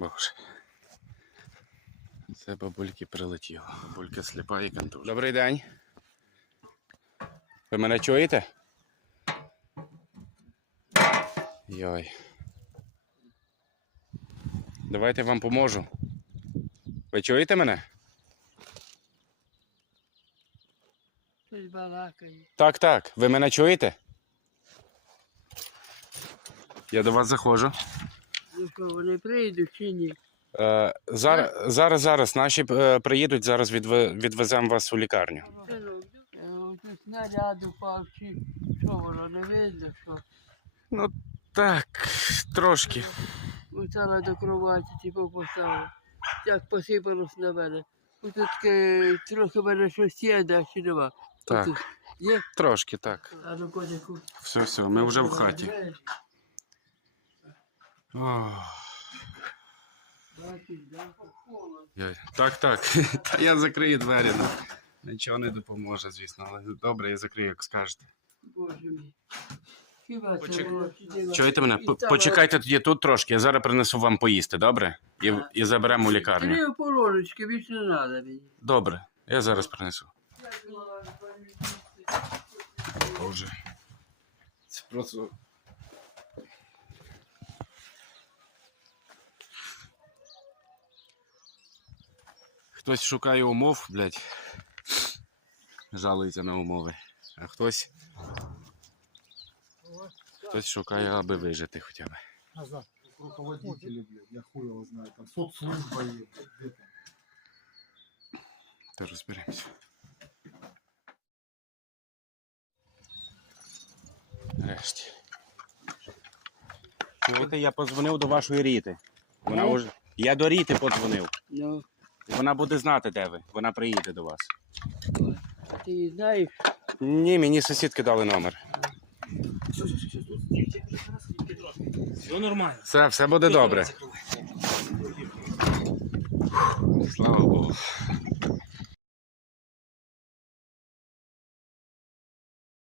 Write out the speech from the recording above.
Боже. Це бабульки прилетіло. Бабулька сліпа і контужена. Добрий день. Ви мене чуєте? Йой. Давайте вам поможу. Ви чуєте мене? Так, так. Ви мене чуєте? Я до вас заходжу. Вони прийдуть чи ні? Е, зараз, зараз, зараз. Наші е, приїдуть, зараз відве, відвеземо вас у лікарню. Синок, е, снаряд упав чи що воно не видно, що. Ну так, трошки. Устала до кроваті, типу поставила. Як посипалось на мене. Ось Тут таке, трохи мене щось є, да, чи нема. Так, Отут Є? трошки так. А ну котику. Все, все, ми вже в хаті. Ох? Холодно. Так, так. Та я закрию двері. ну. Нічого не допоможе, звісно, але добре, я закрию, як скажете. Боже мій. Хіба це Почек- було? Чуєте мене? І П- стала- Почекайте тоді тут трошки, я зараз принесу вам поїсти, добре? І, і заберемо у лікарню. Три полоночки, більше не треба мені. Добре, я зараз принесу. Боже. Це просто. Хтось шукає умов, блядь. Жалується на умови. А хтось. Хтось шукає, аби вижити хоча б. назад. Руководители, блядь, я хуй его знаю, там соцслужба есть, где там. Та розберемося. Нарешті. Чуєте, я подзвонив до вашої Ріти. Вона Ну? уже... Я до Ріти подзвонив. Ну, Вона буде знати, де ви. Вона приїде до вас. ти знаєш, Ні, мені сусідки дали номер. Все нормально. Все, все буде добре. Слава Богу.